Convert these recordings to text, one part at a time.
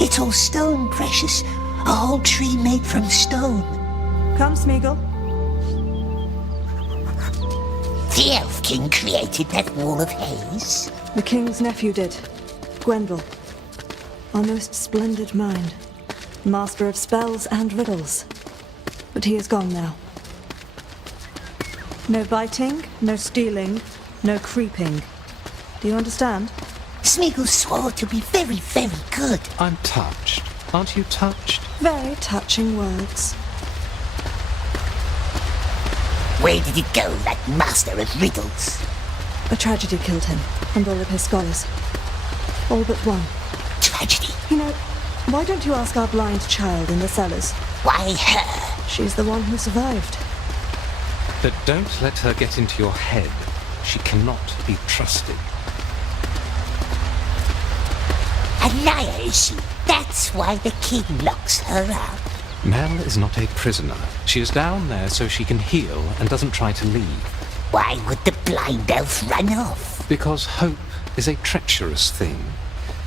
It's all stone, Precious. A whole tree made from stone. Come, Sméagol. The Elf King created that wall of haze. The king's nephew did. Gwendol. Our most splendid mind. Master of spells and riddles. But he is gone now. No biting, no stealing, no creeping. Do you understand? Sméagol swore to be very, very good. I'm touched. Aren't you touched? Very touching words. Where did it go, that master of riddles? A tragedy killed him, and all of his scholars. All but one. Tragedy? You know, why don't you ask our blind child in the cellars? Why her? She's the one who survived. But don't let her get into your head. She cannot be trusted. A liar, is she? That's why the king locks her up. Mel is not a prisoner. She is down there so she can heal and doesn't try to leave. Why would the blind elf run off? Because hope is a treacherous thing.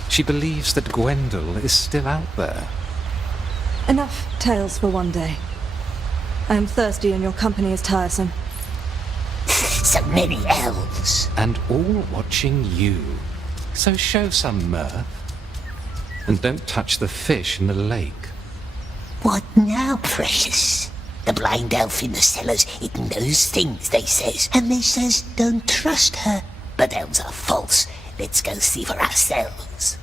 She believes that Gwendol is still out there. Enough tales for one day. I am thirsty and your company is tiresome. So many elves. And all watching you. So show some mirth. And don't touch the fish in the lake. What now, Precious? The blind elf in the cellars, it knows things, they says. And they says don't trust her. But elves are false. Let's go see for ourselves.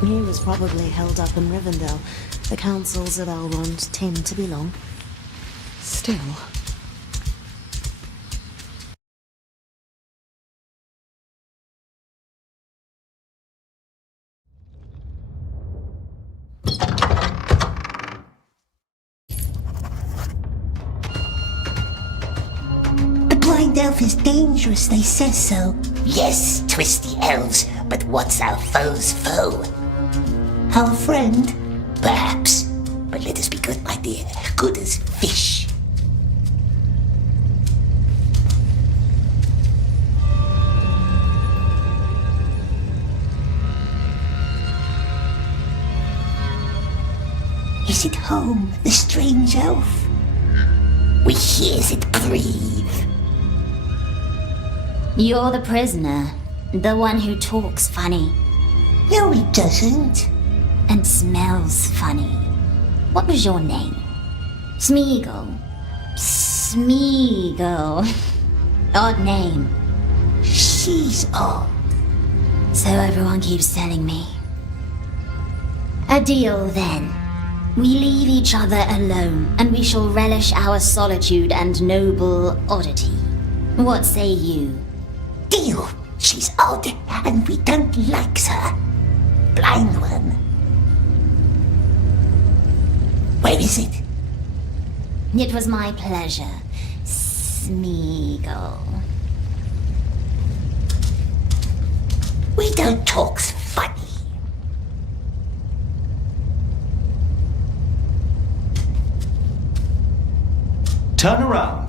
He was probably held up in Rivendell. The councils of Elrond tend to be long. Still. The blind elf is dangerous, they says so. Yes, twisty elves, but what's our foe's foe? Our friend? Perhaps. But let us be good, my dear. Good as fish. Is it home, the strange elf? We hears it breathe. You're the prisoner. The one who talks funny. No, he doesn't. And smells funny. What was your name? Sméagol. Sméagol. Odd name. She's odd. So everyone keeps telling me. A deal then. We leave each other alone, and we shall relish our solitude and noble oddity. What say you? Deal. She's odd, and we don't like her. Blind one. Where is it? It was my pleasure, Sméagol. We don't talk funny. Turn around.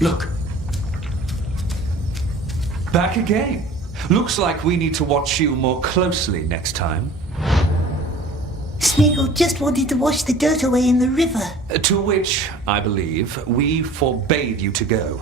Look. Back again. Looks like we need to watch you more closely next time. Sméagol just wanted to wash the dirt away in the river. To which, I believe, we forbade you to go.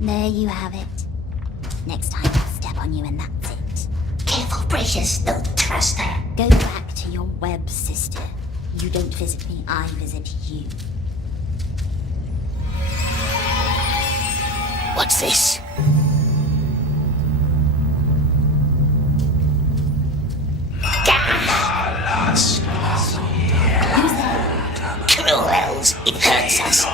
There you have it. Next time I'll step on you and that's it. Careful, Precious. Don't trust her. Go back to your web, sister. You don't visit me, I visit you. What's this? Cruel elves, it hurts us.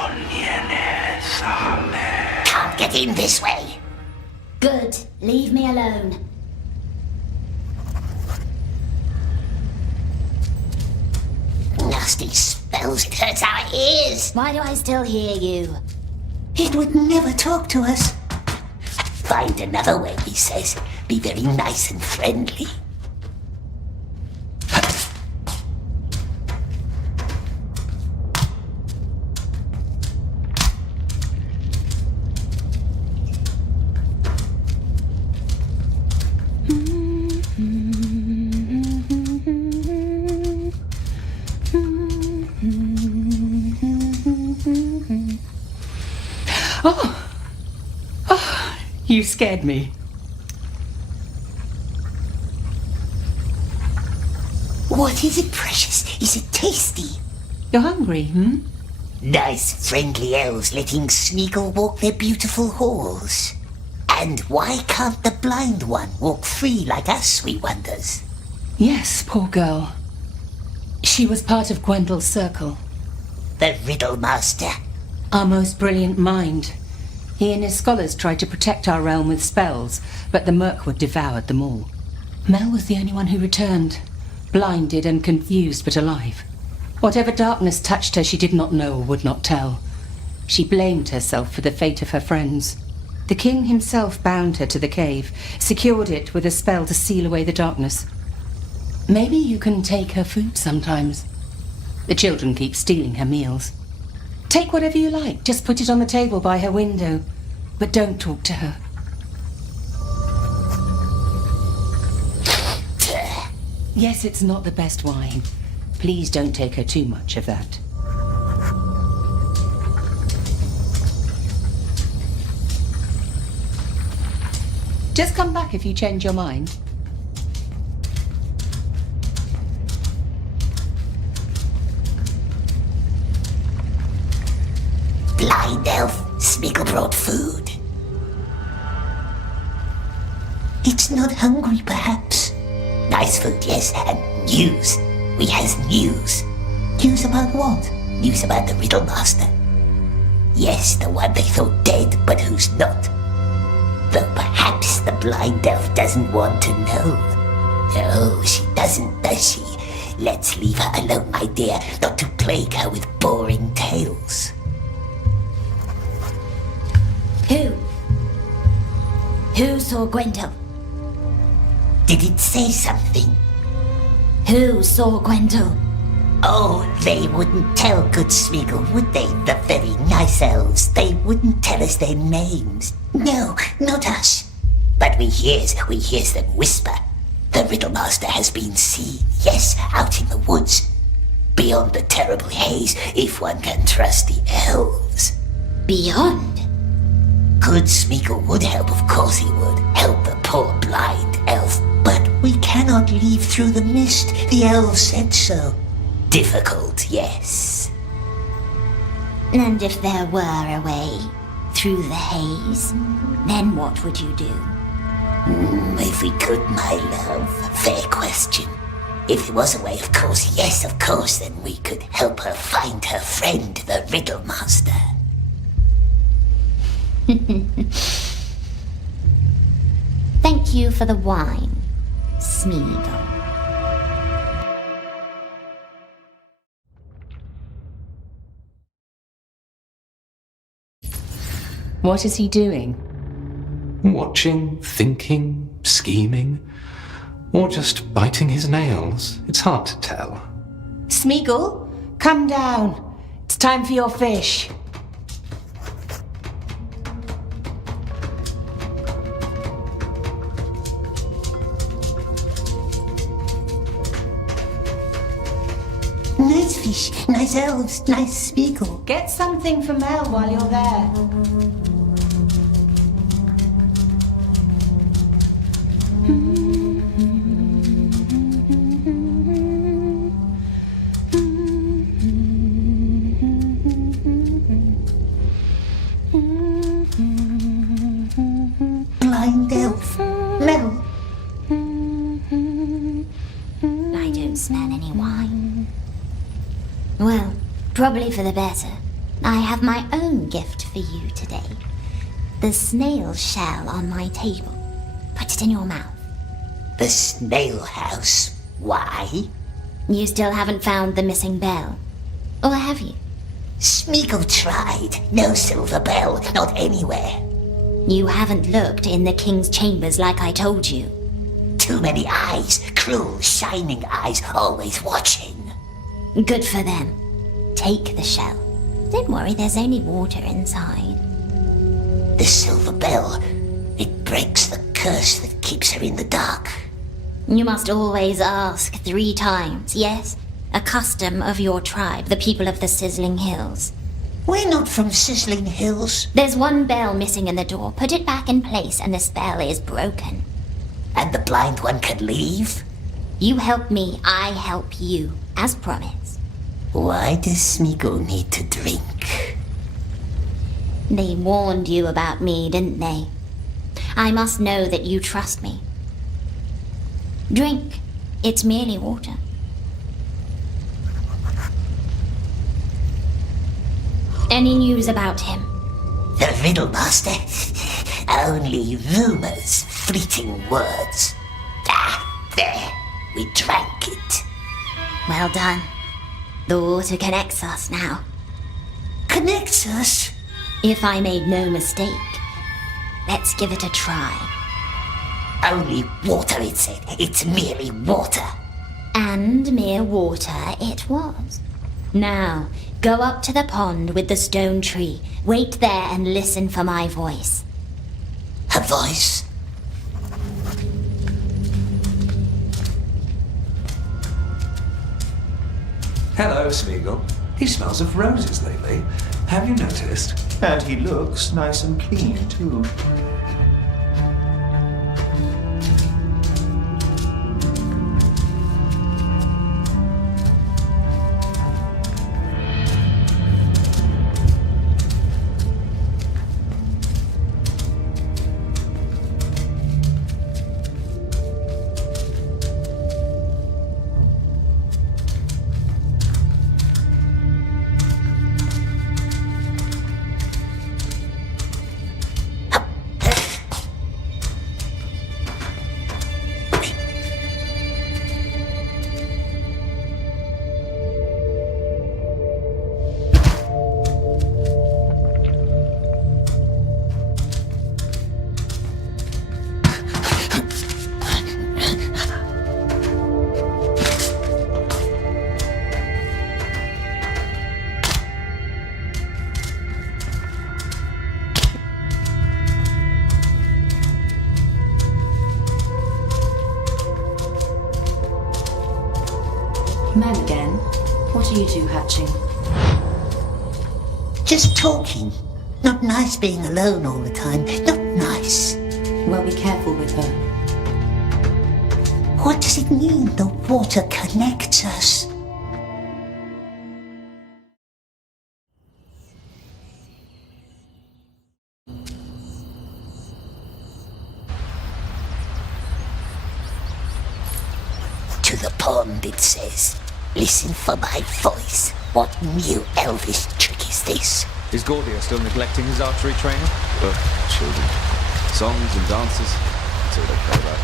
Can't get in this way. Good. Leave me alone. Nasty spells, it hurts our ears. Why do I still hear you? It would never talk to us. Find another way, he says. Be very nice and friendly. You scared me. What is it, Precious? Is it tasty? You're hungry, hmm? Nice, friendly elves letting Sméagol walk their beautiful halls. And why can't the blind one walk free like us, we wonders? Yes, poor girl. She was part of Gwendel's circle. The Riddle Master. Our most brilliant mind. He and his scholars tried to protect our realm with spells, but the Mirkwood devoured them all. Mel was the only one who returned, blinded and confused but alive. Whatever darkness touched her, she did not know or would not tell. She blamed herself for the fate of her friends. The king himself bound her to the cave, secured it with a spell to seal away the darkness. Maybe you can take her food sometimes. The children keep stealing her meals. Take whatever you like, just put it on the table by her window, but don't talk to her. Yes, it's not the best wine. Please don't take her too much of that. Just come back if you change your mind. blind elf, Sméagol brought food. It's not hungry, perhaps. Nice food, yes, and news. We has news. News about what? News about the Riddle Master. Yes, the one they thought dead, but who's not. Though perhaps the blind elf doesn't want to know. No, she doesn't, does she? Let's leave her alone, my dear, not to plague her with boring tales. Who saw Gwendol? Did it say something? Who saw Gwendol? Oh, they wouldn't tell good Sméagol, would they? The very nice elves. They wouldn't tell us their names. No, not us. But we hears them whisper. The Riddle Master has been seen, yes, out in the woods. Beyond the terrible haze, if one can trust the elves. Beyond? Good Sméagol would help, of course he would. Help the poor blind elf. But we cannot leave through the mist. The elves said so. Difficult, yes. And if there were a way through the haze, then what would you do? If we could, my love. Fair question. If there was a way, of course, yes, of course, then we could help her find her friend, the Riddle Master. Thank you for the wine, Sméagol. What is he doing? Watching, thinking, scheming, or just biting his nails. It's hard to tell. Sméagol, come down. It's time for your fish. Nice fish, nice elves, nice Sméagol. Get something for Mel while you're there. Blind elf, Mel. I don't smell any wine. Well, probably for the better. I have my own gift for you today. The snail shell on my table. Put it in your mouth. The snail house. Why? You still haven't found the missing bell. Or have you? Sméagol tried. No silver bell, not anywhere. You haven't looked in the king's chambers like I told you. Too many eyes, cruel, shining eyes, always watching. Good for them. Take the shell. Don't worry, there's only water inside. The silver bell, it breaks the curse that keeps her in the dark. You must always ask 3 times, yes? A custom of your tribe, the people of the Sizzling Hills. We're not from Sizzling Hills. There's one bell missing in the door. Put it back in place and the spell is broken. And the blind one can leave? You help me, I help you, as promised. Why does Sméagol need to drink? They warned you about me, didn't they? I must know that you trust me. Drink. It's merely water. Any news about him? The Riddle Master? Only rumors, fleeting words. Ah, there. We drank it. Well done. The water connects us now. Connects us? If I made no mistake, let's give it a try. Only water, it said. It's merely water. And mere water it was. Now, go up to the pond with the stone tree. Wait there and listen for my voice. Her voice? Hello, Sméagol. He smells of roses lately. Have you noticed? And he looks nice and clean, too. What are you two hatching? Just talking. Not nice being alone all the time. Not nice. Well, be careful with her. What does it mean the water connects us? To the pond, it says. Listen for my voice. What new elvish trick is this? Is Gordia still neglecting his archery training? Children. Songs and dances. That's all they care about.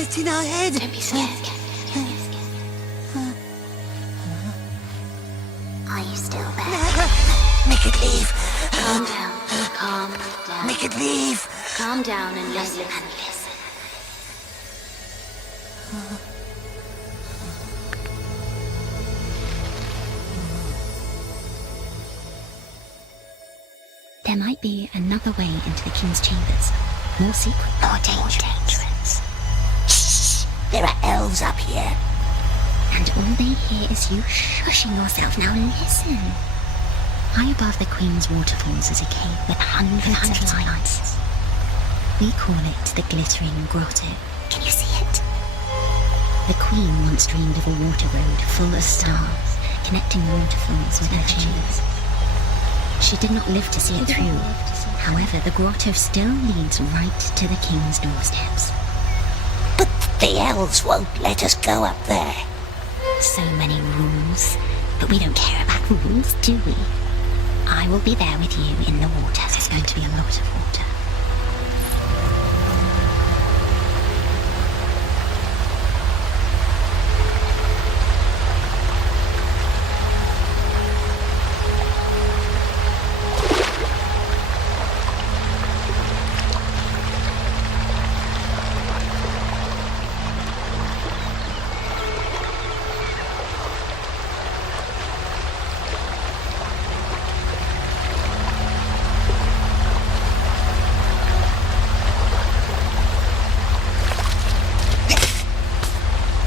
It's in our head. Don't be scared. Are you still there? Make it leave. Calm down. Calm down. Make it leave. Calm down and listen. There might be another way into the King's chambers. More secret. More dangerous. Shh. There are elves up here. And all they hear is you shushing yourself. Now listen. High above the Queen's waterfalls is a cave with hundreds of lights. We call it the Glittering Grotto. Can you see it? The Queen once dreamed of a water road full of stars, connecting waterfalls with her chambers. She did not live to see it through. However, the grotto still leads right to the King's doorsteps. But the elves won't let us go up there. So many rules. But we don't care about rules, do we? I will be there with you in the water. There's going to be a lot of water.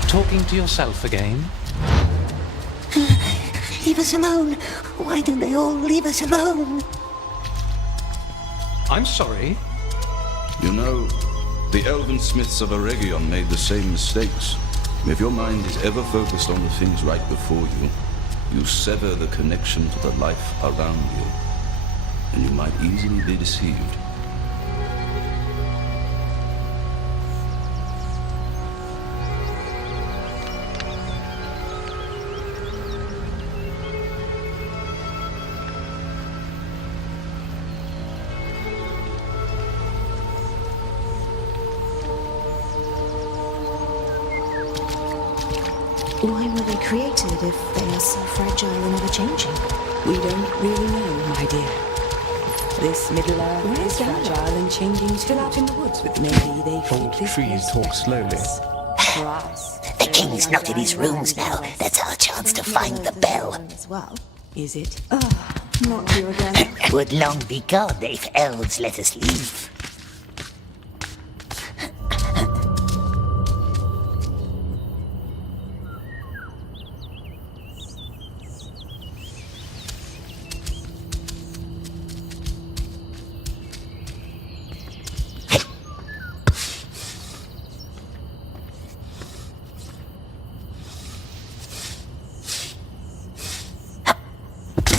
Talking to yourself again? Leave us alone. Why don't they all leave us alone? I'm sorry. You know, the elven smiths of Eregion made the same mistakes. If your mind is ever focused on the things right before you, you sever the connection to the life around you, and you might easily be deceived. Why were they created if they are so fragile and ever-changing? We don't really know, my dear. This Middle Earth is fragile and changing too. Still out in the woods with maybe they Old trees talk slowly. For us. The King's not in his rooms now. That's our chance to find the bell. As well. Is it? Not you again. Would long be gone if elves let us leave.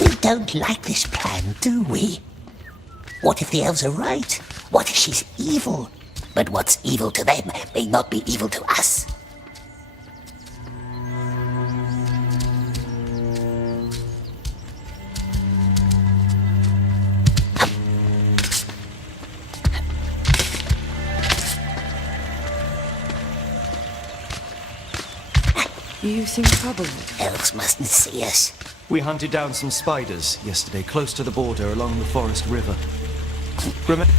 We don't like this plan, do we? What if the elves are right? What if she's evil? But what's evil to them may not be evil to us. You seem troubled. Elves mustn't see us. We hunted down some spiders yesterday, close to the border along the forest river. Remember?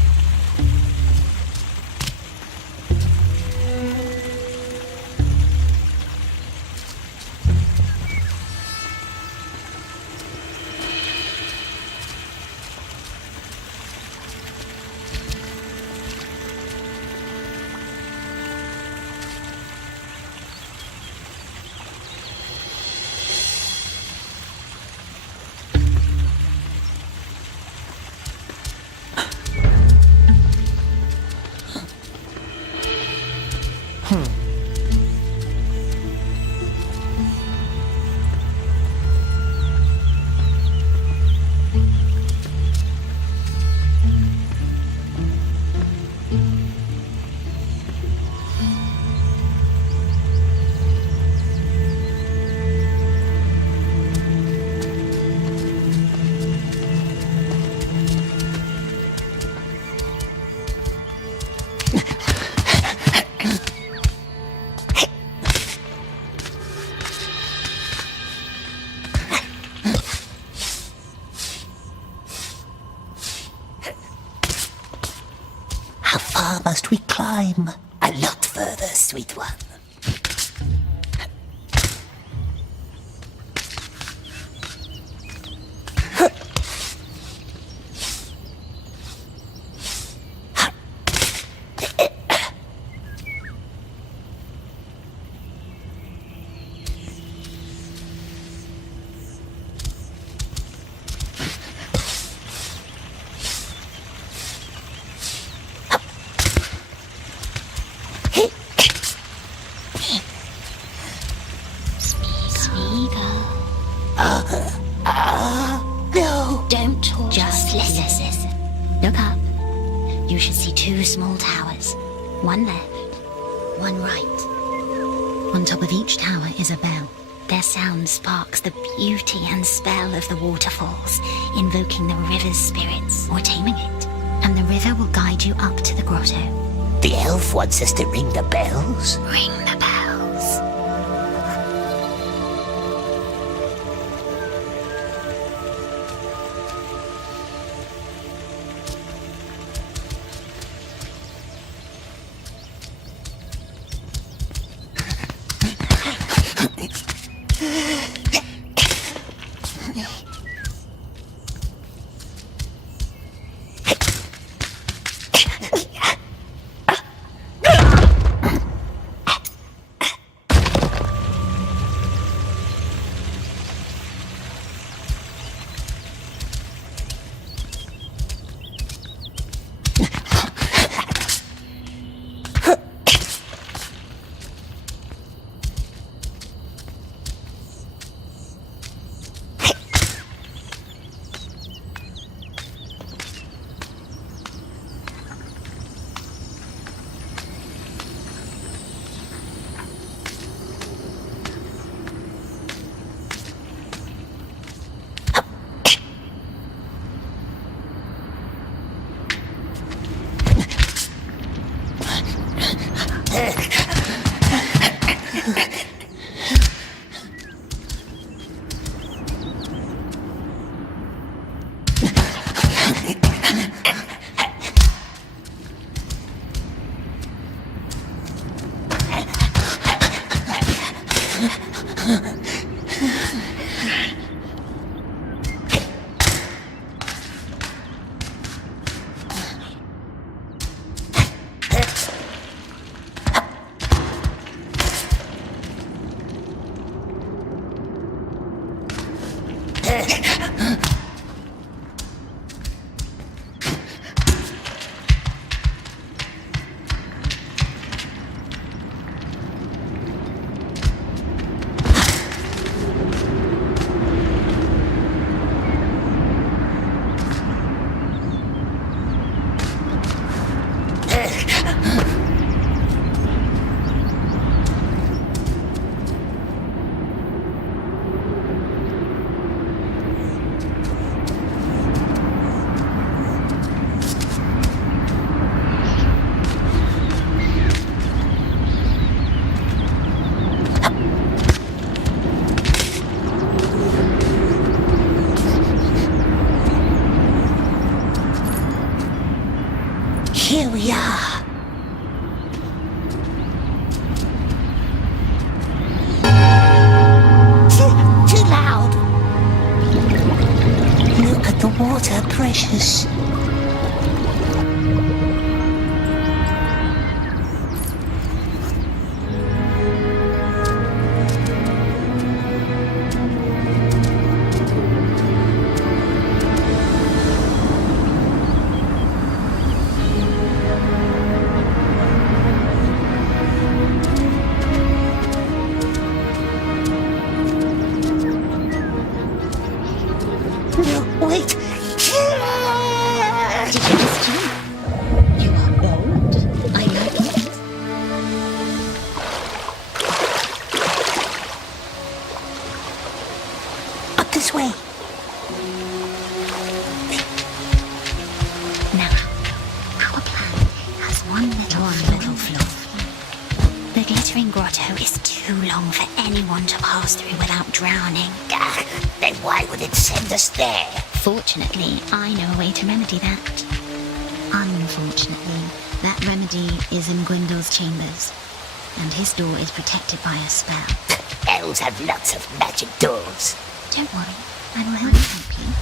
How far must we climb? A lot further, sweet one. No! Don't talk. Just listen. Look up. You should see 2 small towers. One left, one right. On top of each tower is a bell. Their sound sparks the beauty and spell of the waterfalls, invoking the river's spirits or taming it. And the river will guide you up to the grotto. The elf wants us to ring the bells? Ring the bells. Here we are. Too loud. Look at the water, precious. Wait! You are bold. I like it. Up this way. Now, our plan has one little flaw. The glittering grotto is too long for anyone to pass through without drowning. Then why would it send us there? Fortunately, I know a way to remedy that. Unfortunately, the That remedy is in Gwendole's chambers, and his door is protected by a spell. Elves have lots of magic doors. Don't worry, I will help you.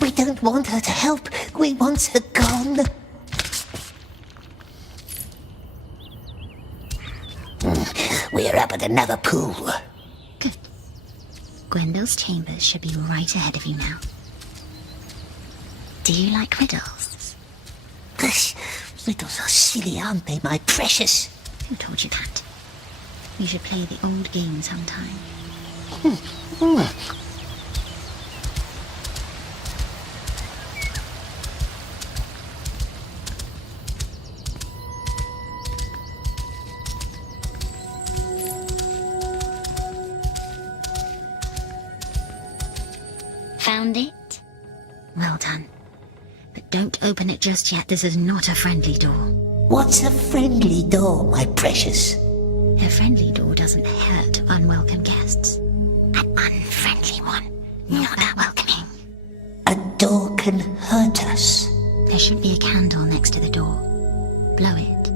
We don't want her to help. We want her gone. We're up at another pool. Good. Gwendole's chambers should be right ahead of you now. Do you like riddles? Riddles are silly, aren't they, my precious? Who told you that? We should play the old game sometime. Found it? Well done. But don't open it just yet. This is not a friendly door. What's a friendly door, my precious? A friendly door doesn't hurt unwelcome guests. An unfriendly one, not that welcoming. A door can hurt us. There should be a candle next to the door. Blow it.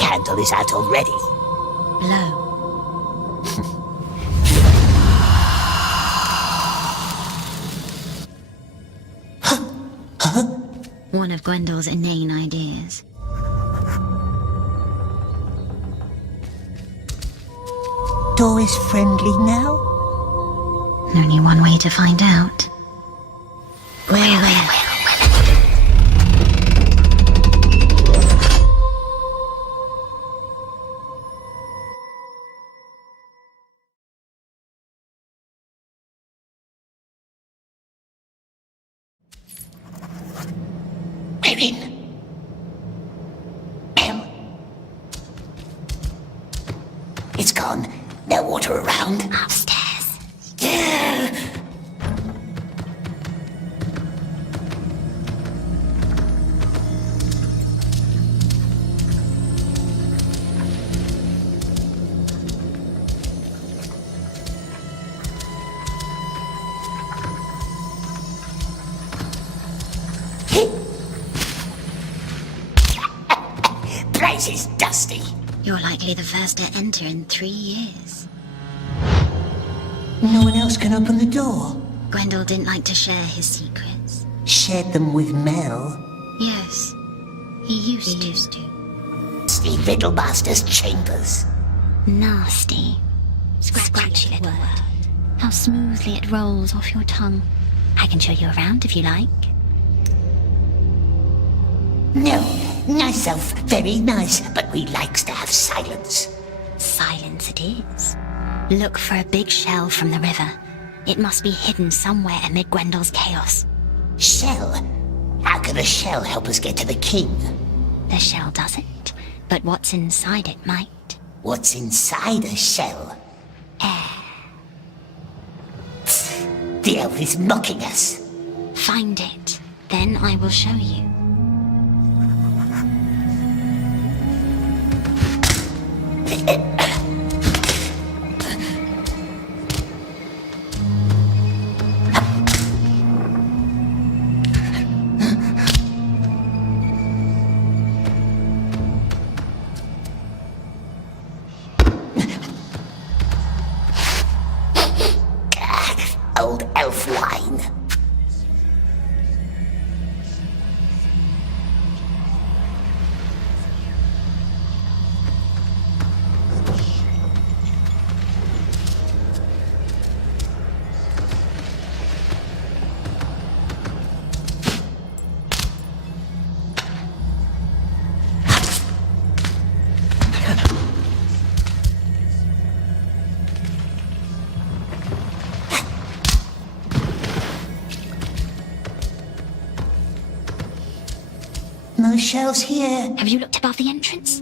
Candle is out already. Blow. One of Gwendole's inane ideas. Door is friendly now? Only one way to find out. Where? We're in. It's gone. No water around. Upstairs. Place is dusty. You're likely the first to enter in 3 years. No one else can open the door. Gwendole didn't like to share his secrets. Shared them with Mel. Yes, he used to. Steve Riddlemaster's chambers. Nasty. Scratchy little word. How smoothly it rolls off your tongue. I can show you around if you like. No, nice elf, very nice, but we likes to have silence. Silence it is. Look for a big shell from the river. It must be hidden somewhere amid Gwendole's chaos. Shell? How can a shell help us get to the king? The shell doesn't, but what's inside it might. What's inside a shell? Air. The elf is mocking us. Find it, then I will show you. Old elf wine. No shells here. Have you looked above the entrance?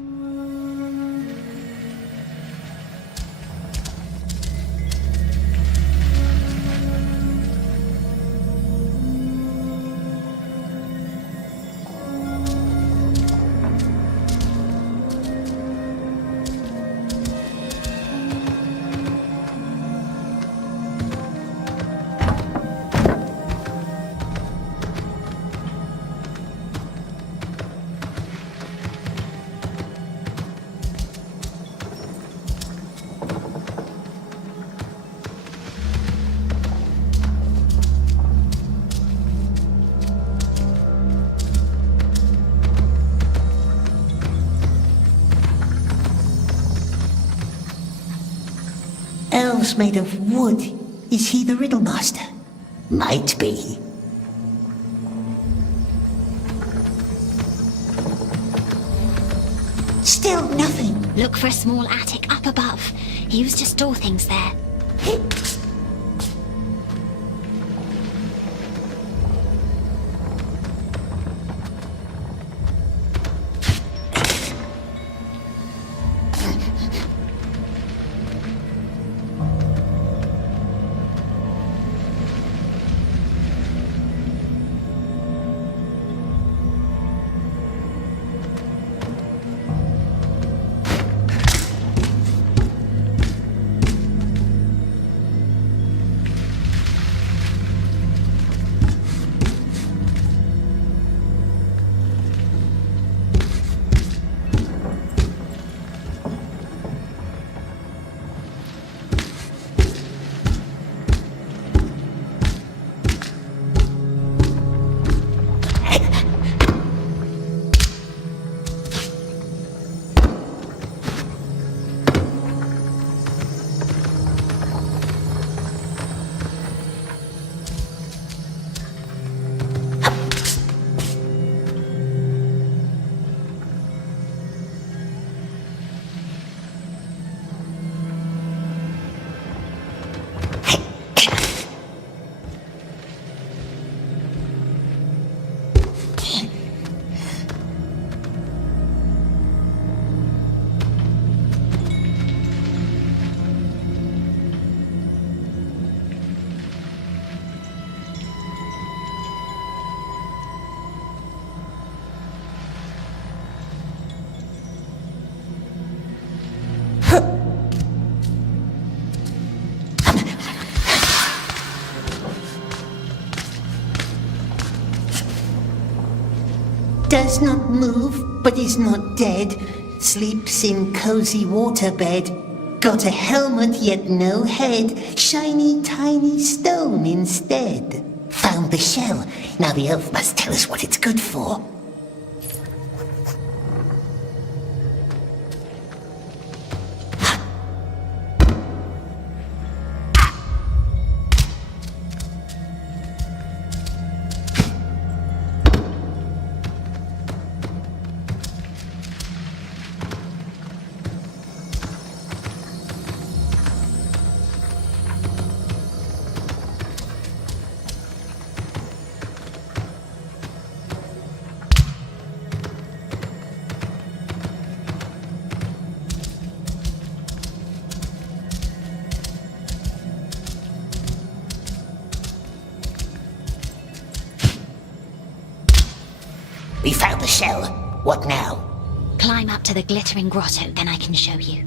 Elves made of wood. Is he the riddle master? Might be. Still nothing. Look for a small attic up above. He used to store things there. Does not move, but is not dead. Sleeps in cozy waterbed. Got a helmet, yet no head. Shiny, tiny stone instead. Found the shell. Now the elf must tell us what it's good for. We found the shell. What now? Climb up to the glittering grotto, then I can show you.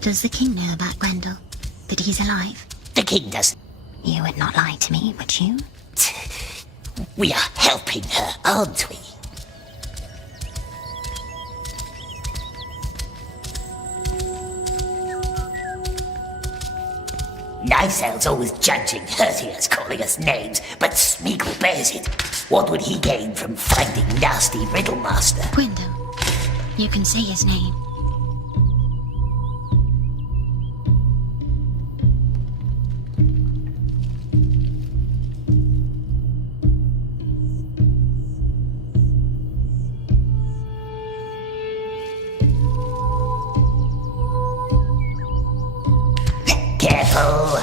Does the king know about Grendel? That he's alive? The king doesn't. You would not lie to me, would you? We are helping her, aren't we? Nice elves always judging, hurting us, calling us names, but Sméagol bears it. What would he gain from finding nasty Riddlemaster? Gwendol, you can say his name. Careful!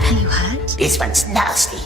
Are you hurt? This one's nasty.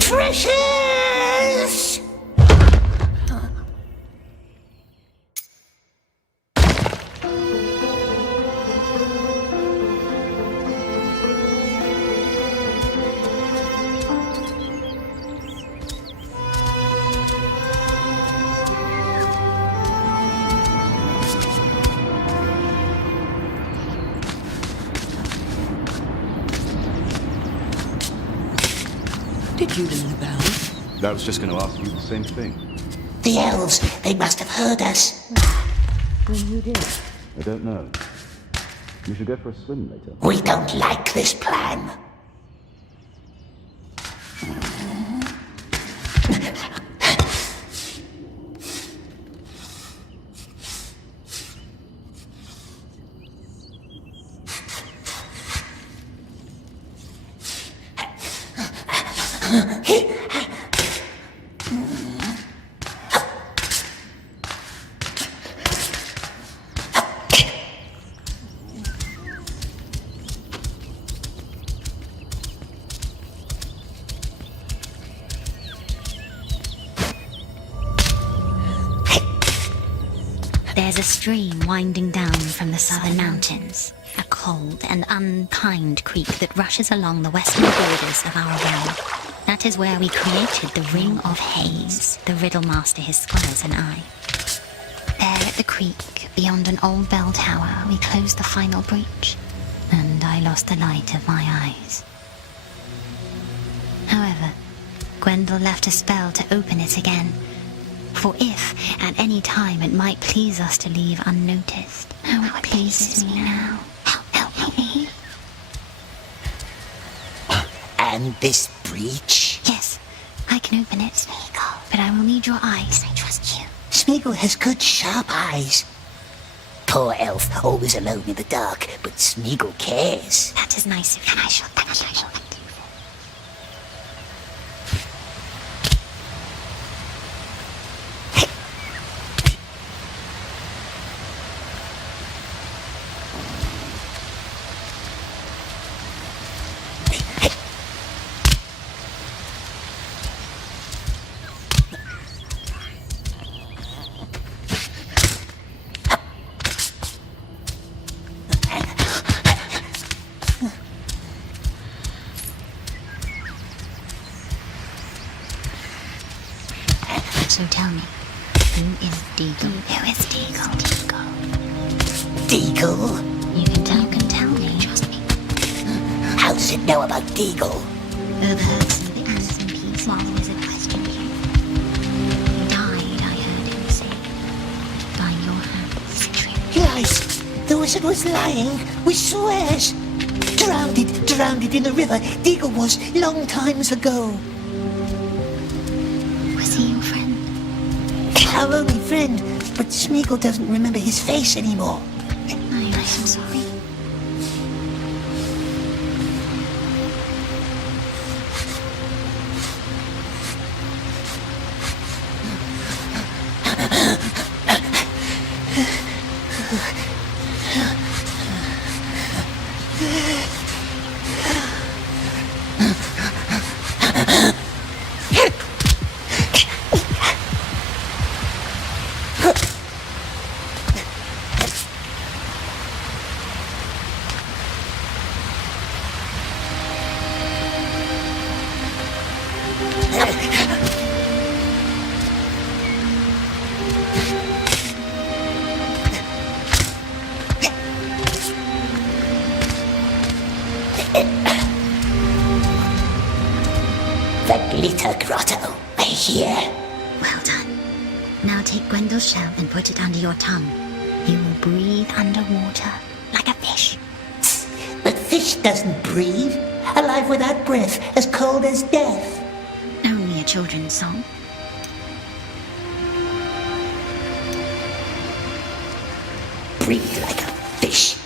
Precious! Did you ring the bell? I was just going to ask you the same thing. The elves, they must have heard us. When you did? I don't know. You should go for a swim later. We don't like this plan. There's a stream winding down from the southern mountains. A cold and unkind creek that rushes along the western borders of our realm. That is where we created the Ring of Haze, the Riddlemaster, his scholars, and I. There at the creek, beyond an old bell tower, we closed the final breach, and I lost the light of my eyes. However, Gwendol left a spell to open it again. For if, at any time, it might please us to leave unnoticed, how it pleases me now. Help me. And this breach? Yes, I can open it, Sméagol, but I will need your eyes. I trust you. Sméagol has good, sharp eyes. Poor elf, always alone in the dark, but Sméagol cares. That is nice of you. And I shall thank you. So tell me, who is Deagle? Who is Deagle? Deagle? You can tell me. Trust me. How does it know about Deagle? Overheard some bits and pieces while the wizard questioned you. You died, I heard him say. By your hands. Lies! The wizard was lying. We swears. Drowned in the river. Deagle was long times ago. Was he your friend? Our only friend, but Sméagol doesn't remember his face anymore. I'm sorry. The glitter grotto, I hear. Well done. Now take Gwendel's shell and put it under your tongue. You will breathe underwater like a fish. But fish doesn't breathe. Alive without breath, as cold as death. Only a children's song. Breathe like a fish.